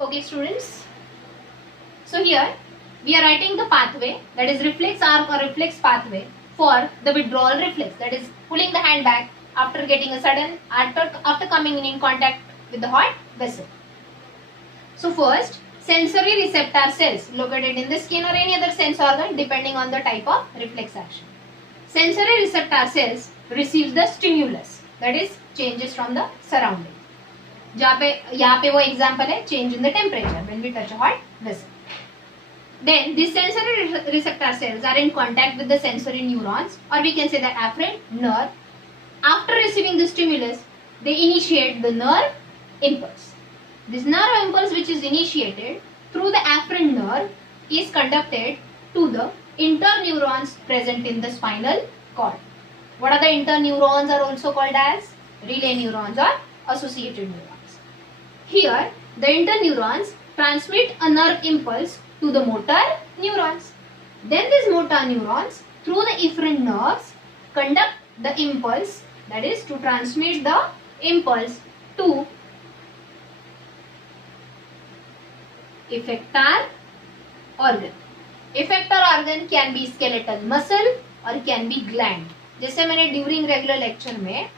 Okay students, so here we are writing the pathway, that is reflex arc or reflex pathway for the withdrawal reflex, that is pulling the hand back after getting a sudden after coming in contact with the hot vessel. So first, sensory receptor cells located in the skin or any other sense organ depending on the type of reflex action. Sensory receptor cells receives the stimulus, that is changes from the surrounding. यहाँ पे वो example है change in the temperature when we touch a hot vessel. Then these sensory receptor cells are in contact with the sensory neurons, or we can say the afferent nerve. After receiving the stimulus, they initiate the nerve impulse. This nerve impulse, which is initiated through the afferent nerve, is conducted to the interneurons present in the spinal cord. What are the interneurons are also called as relay neurons or associated neurons. Here, the interneurons transmit a nerve impulse to the motor neurons. Then these motor neurons, through the efferent nerves, conduct the impulse, that is to transmit the impulse to effector organ. Effector organ can be skeletal muscle or can be gland. जैसे मैंने during regular lecture में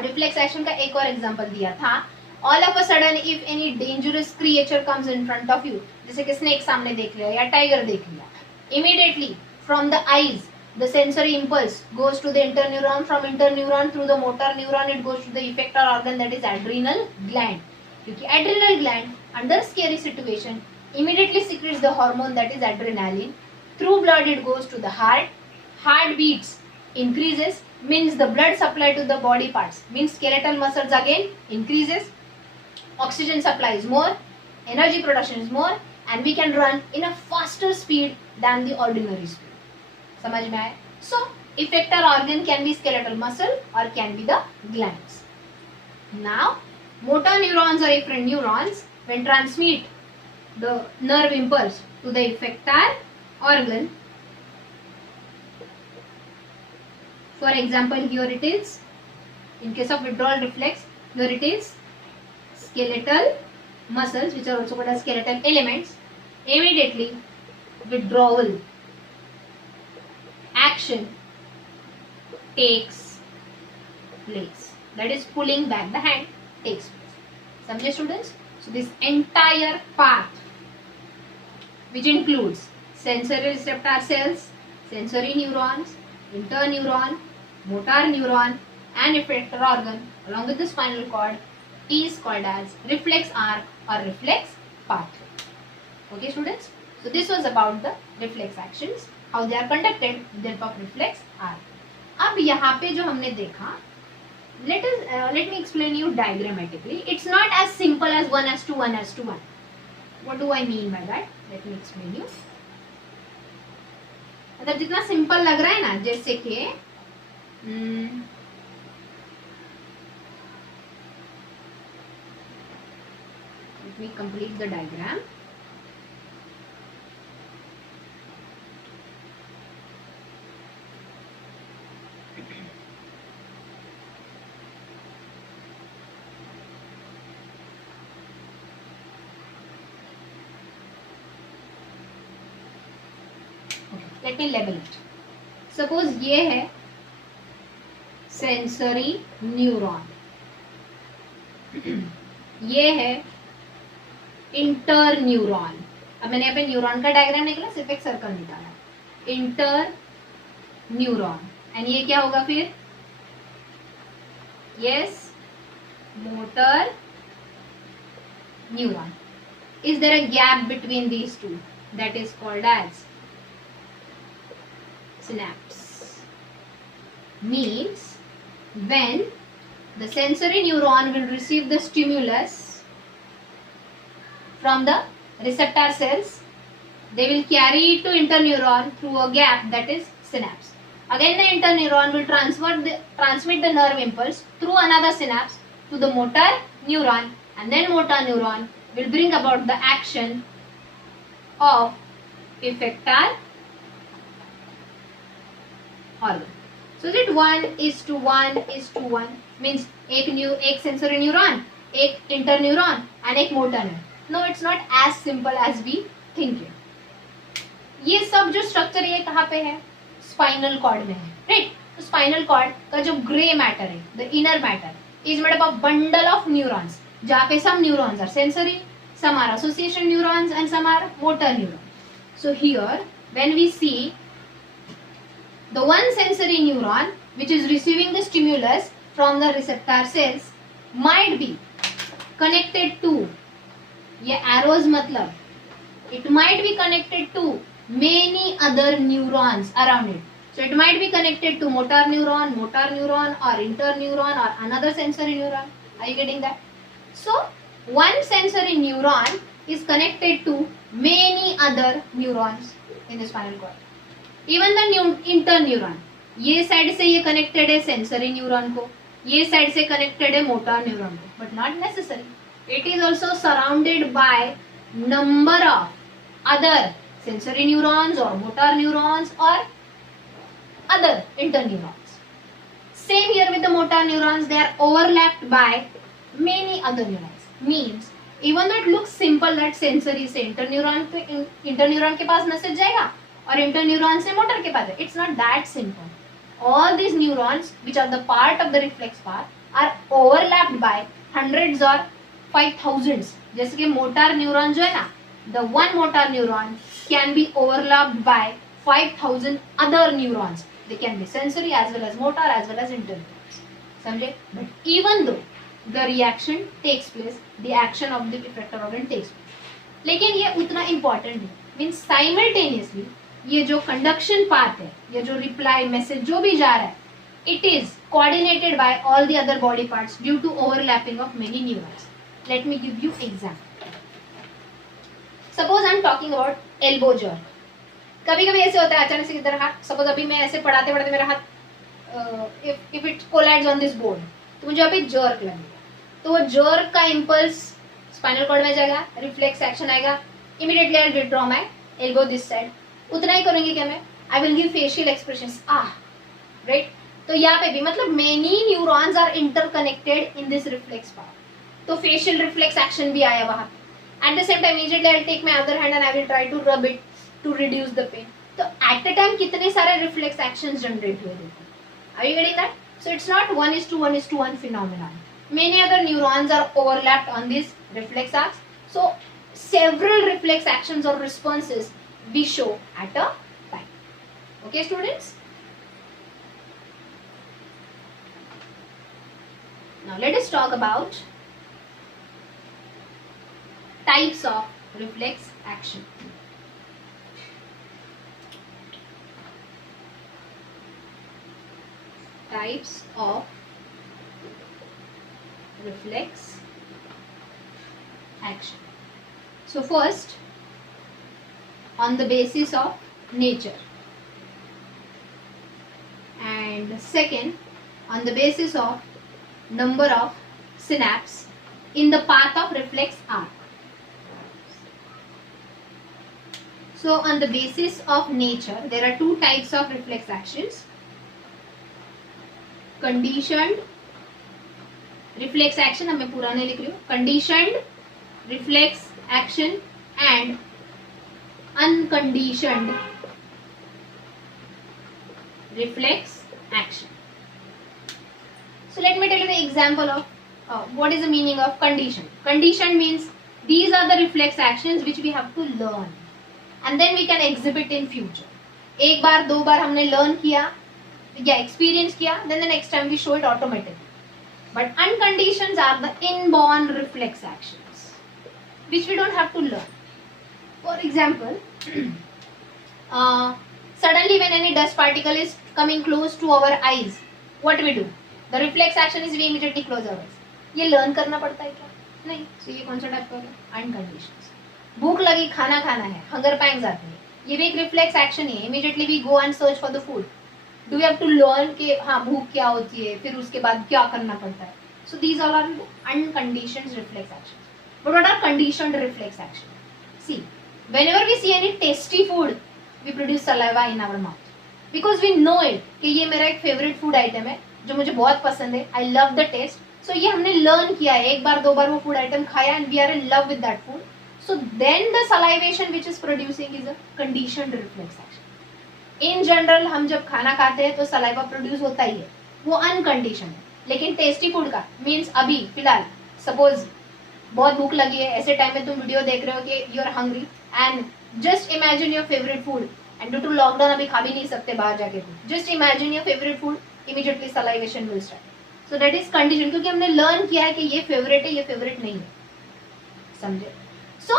reflex action का एक और example दिया था. All of a sudden if any dangerous creature comes in front of you, जैसे कि स्नेक सामने देख लिया या टाइगर देख लिया, immediately from the eyes the sensory impulse goes to the interneuron, from interneuron through the motor neuron it goes to the effector organ, that is adrenal gland. क्योंकि adrenal gland under scary situation immediately secretes the hormone, that is adrenaline. Through blood it goes to the heart. Heart beats increases, means the blood supply to the body parts, means skeletal muscles again increases. Oxygen supply is more, energy production is more, and we can run in a faster speed than the ordinary speed. समझ में आए? So effector organ can be skeletal muscle or can be the glands. Now motor neurons or efferent neurons, when transmit the nerve impulse to the effector organ, for example here it is, in case of withdrawal reflex, here it is skeletal muscles, which are also called as skeletal elements. Immediately withdrawal action takes place, that is pulling back the hand takes place. समझे students? So this entire path, which includes sensory receptor cells, sensory neurons, interneuron, motor neuron and effector organ along with the spinal cord, is called as reflex arc or reflex pathway. Okay students? So this was about the reflex actions, how they are conducted with the help of reflex arc. अब यहाँ पे जो हमने देखा, let me explain you diagrammatically. It's not as simple as 1:1, 1:1. What do I mean by that? Let me explain you. मतलब जितना simple लग रहा है ना, जैसे कि let me complete the diagram. Let me label it. Suppose ये है sensory neuron, ये है interneuron. अब मैंने यहाँ पे न्यूरॉन का डायग्राम निकला, सिर्फ एक सर्कल निकाला, interneuron. एंड ये क्या होगा फिर? Yes, motor neuron. Is there a gap between these two? That is called as synapse. Means when the sensory neuron will receive the stimulus from the receptor cells, they will carry it to interneuron through a gap, that is synapse. Again the interneuron will transmit the nerve impulse through another synapse to the motor neuron, and then motor neuron will bring about the action of effector organ. So that 1:1:1 means एक sensory neuron, एक interneuron and एक motor neuron. No, it's not as simple as we think it. ये सब जो structure ये कहाँ पे है, स्पाइनल कॉर्ड में है, राइट। तो स्पाइनल कॉर्ड का जो ग्रे मैटर है, the inner matter is made up of bundle of neurons, जहाँ पे some neurons are sensory, some are association neurons and some are motor neurons. So here when we see the one sensory neuron which is receiving the stimulus from the receptor cells might be connected to, ये arrows मतलब it might be connected to many other neurons around it. So it might be connected to motor neuron or interneuron or another sensory neuron. Are you getting that? So one sensory neuron is connected to many other neurons in the spinal cord. Even the interneuron, ये side से ये connected है sensory neuron को, ये side से connected है motor neuron को, but not necessary. It is also surrounded by number of other sensory neurons और मोटर न्यूरॉन्स और other interneurons. Same here with the motor neurons, they are overlapped by many other neurons. Means even though it looks simple that sensory से interneuron के पास message जाएगा और interneuron से motor के पास है, it's not that simple. All these neurons which are the part of the reflex path are overlapped by hundreds or 5000s. जैसे कि motor neuron जो है ना, the one motor neuron can be overlapped by 5000 other neurons. They can be sensory as well as motor as well as interneurons. समझे? But even though the reaction takes place, the action of the effector organ takes place. लेकिन ये उतना important नहीं, means simultaneously ये जो conduction path है, ये जो रिप्लाई मैसेज जो भी जा रहा है, it is coordinated by all the other body parts due to overlapping of many neurons. Let me give you example. Suppose I am talking about elbow jerk. कभी कभी ऐसे होता है अचानक से इधर हाथ, सपोज अभी मैं ऐसे पढ़ाते पढ़ाते मेरा हाथ if it collides on this board, तो मुझे यहाँ पे जर्क लगेगा, तो वो जर्क का इम्पल्स स्पाइनल कॉर्ड में जाएगा, रिफ्लेक्स एक्शन आएगा, immediately I will draw my elbow this side. उतना ही करूंगी क्या मैं, I will give facial expressions right. तो यहाँ पे भी मतलब many neurons are interconnected in this reflex part, तो फेशियल रिफ्लेक्स एक्शन भी आया वहां पे। At the same time immediately I will take my other hand and I will try to rub it to reduce the pain. तो eight a time कितने सारे reflex actions generate हुए देखो। Are you getting that? So it's not 1:1:1 phenomenon. Many other neurons are overlapped on this reflex arcs. So several reflex actions or responses we show at a time. Okay, students? Now let us talk about types of reflex action. Types of reflex action. So first, on the basis of nature, and second, on the basis of number of synapse in the path of reflex arc. So on the basis of nature, there are two types of reflex actions. Conditioned reflex action, अब मैं पूरा नहीं लिख रही हूँ, conditioned reflex action and unconditioned reflex action. So let me tell you the example of what is the meaning of condition. Condition means these are the reflex actions which we have to learn and then we can exhibit in future. एक बार दो बार हमने learn किया या experience किया, then the next time we show it automatically. But unconditioned are the inborn reflex actions which we don't have to learn. For example, suddenly when any dust particle is coming close to our eyes, what we do? The reflex action is we immediately close our eyes. ये learn करना पड़ता है क्या? नहीं. So ये कौन सा type का है? Unconditioned. भूख लगी, खाना खाना है, hunger pangs आती है, ये भी एक reflex action ही है. Immediately we go and search for the food. Do we have to learn कि हाँ भूख क्या होती है, फिर उसके बाद क्या करना पड़ता है? So these all are unconditioned reflex actions. But what are conditioned reflex actions? See, whenever we see any tasty food, we produce saliva in our mouth because we know it कि ये मेरा एक favorite food item है जो मुझे बहुत पसंद है. I love the taste. So ये हमने learn किया है, एक बार दो बार वो food item खाया and we are in love with that food. So then the salivation which is producing is a conditioned reflex action. In general हम जब खाना खाते हैं तो saliva produce होता ही है, वो unconditioned है. लेकिन टेस्टी फूड का मीन्स अभी फिलहाल सपोज बहुत भूख लगी है, ऐसे टाइम में तुम वीडियो देख रहे हो कि you are hungry and just imagine your favourite food and due to lockdown अभी खा भी नहीं सकते बाहर जाके, just imagine your favourite food, immediately salivation will start. So that is condition, क्योंकि हमने लर्न किया है कि ये फेवरेट है, ये फेवरेट नहीं है, समझे. So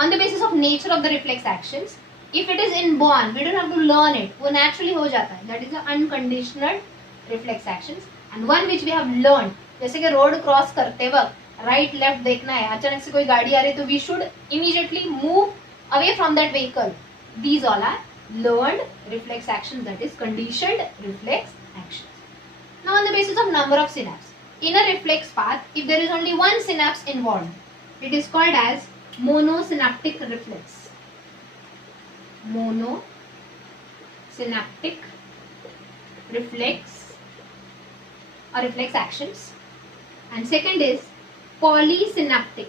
on the basis of nature of the reflex actions, if it is inborn we don't have to learn it, वो नेचुरली हो जाता है. That is a unconditional reflex actions and one which we have learn. जैसे कि road cross करते वक्त right left देखना है, अचानक से कोई गाड़ी आ रही है तो we should immediately move away from that vehicle. These all are learned reflex actions, that is conditioned reflex actions. Now on the basis of number of synapse, in a reflex path, if there is only one synapse involved, it is called as monosynaptic reflex. Monosynaptic reflex or reflex actions. And second is polysynaptic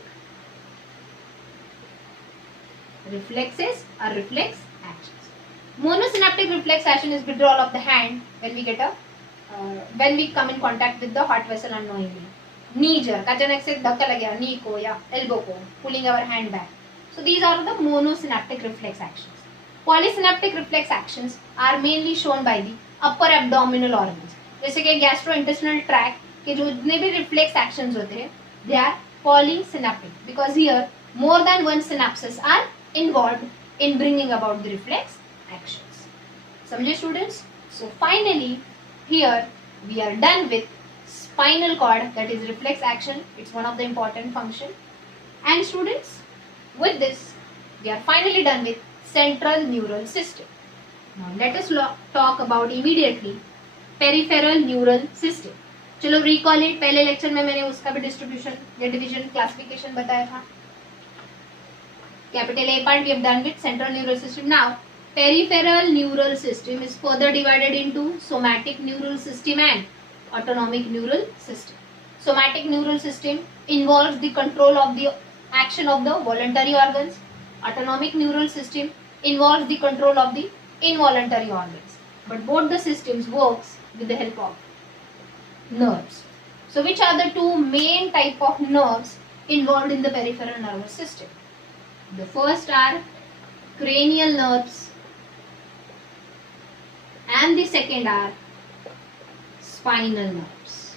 reflexes or reflex actions. Monosynaptic reflex action is withdrawal of the hand when we get when we come in contact with the heart vessel unknowingly. Knee jerk, अचानक से धक्का लग गया knee को या elbow को, pulling our hand back. So these are the monosynaptic reflex actions. Polysynaptic reflex actions are mainly shown by the upper abdominal organs. जैसे कि gastrointestinal tract के जो जितने भी reflex actions होते हैं, they are polysynaptic because here more than one synapses are involved in bringing about the reflex actions. समझे students? So finally here we are done with spinal cord, that is reflex action. It's one of the important function. And students, with this we are finally done with central neural system. Now let us talk about immediately peripheral neural system. चलो recall it. पहले lecture में मैंने उसका भी distribution या division classification बताया था. Capital A part we have done with central neural system. Now peripheral neural system is further divided into somatic neural system and autonomic neural system. Somatic neural system involves the control of the action of the voluntary organs. Autonomic neural system involves the control of the involuntary organs. But both the systems works with the help of nerves. So which are the two main type of nerves involved in the peripheral nervous system? The first are cranial nerves and the second are spinal nerves.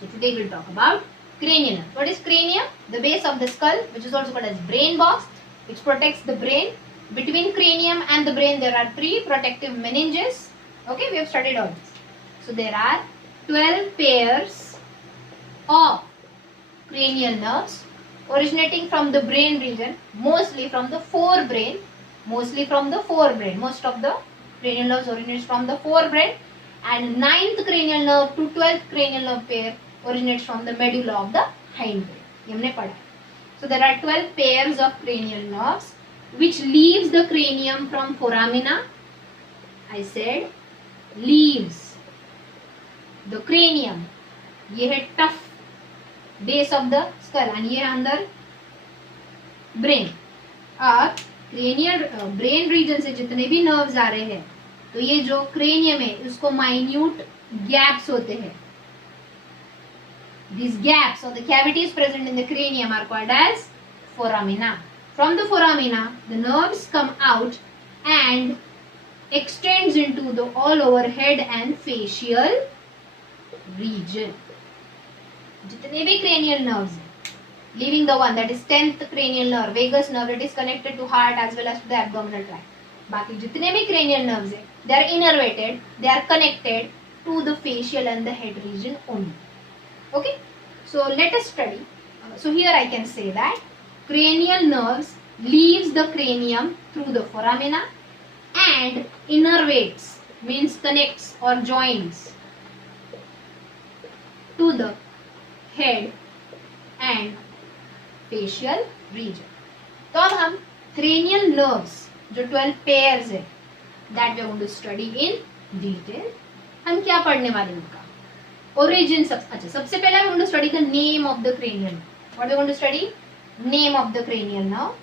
So today we will talk about cranial nerve. What is cranium? The base of the skull, which is also called as brain box, which protects the brain. Between cranium and the brain there are three protective meninges. Okay, we have studied all this. So there are 12 pairs of cranial nerves originating from the brain region, mostly from the forebrain. Most of the cranial nerves originates from the forebrain, and 9th cranial nerve to 12th cranial nerve pair originates from the medulla of the hindbrain. ये हमने पढ़ा. So there are 12 pairs of cranial nerves which leaves the cranium from foramina. I said leaves the cranium. ये है tough base of the skull and ये अंदर brain. और cranial brain reason से जितने भी नर्व्स आ रहे हैं तो ये जो क्रेनियम है उसको माइन्यूट गैप्स होते हैं. These gaps or the cavities present in the cranium are called as foramina. From the foramina, the nerves come out and extends into the all over head and facial region. जितने भी cranial nerves हैं, leaving the one that is 10th cranial nerve, vagus nerve, it is connected to heart as well as to the abdominal tract. बाकी जितने भी cranial nerves हैं, they are innervated, they are connected to the facial and the head region only. Okay, so let us study. So here I can say that cranial nerves leaves the cranium through the foramina and innervates, means connects or joins to the head and facial region. तो अब हम cranial nerves जो 12 pairs है that we are going to study in detail. हम क्या पढ़ने वाले उनका? origin. अच्छा, सबसे पहले we are going to study the name of the cranial. What we are going to study? Name of the cranial now.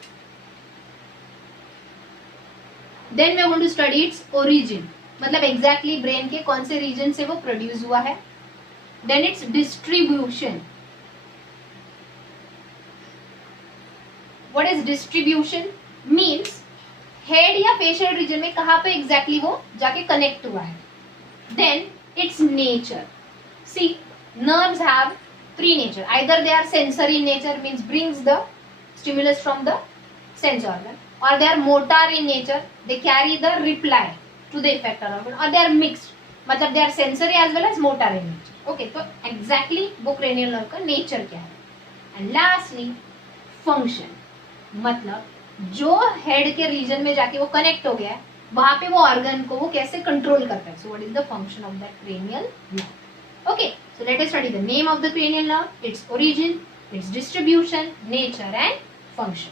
Then we are going to study its origin. मतलब exactly brain के कौन से region से वो produce हुआ है. Then its distribution. What is distribution? Means head या facial region में कहाँ पे exactly वो जाके connect हुआ है. Then its nature. See, nerves have three nature. Either they are sensory in nature, means brings the stimulus from the sense organ, or they are motor in nature, they carry the reply to the effector organ, or they are mixed, मतलब they are sensory as well as motor in nature. Okay, तो exactly वो cranial nerve का nature क्या है. And lastly, function. मतलब जो head के region में जाके वो connect हो गया है, वहां पे वो organ को वो कैसे control करता है. So what is the function of that cranial nerve? Okay, so let us study the name of the cranial nerve, its origin, its distribution, nature and function.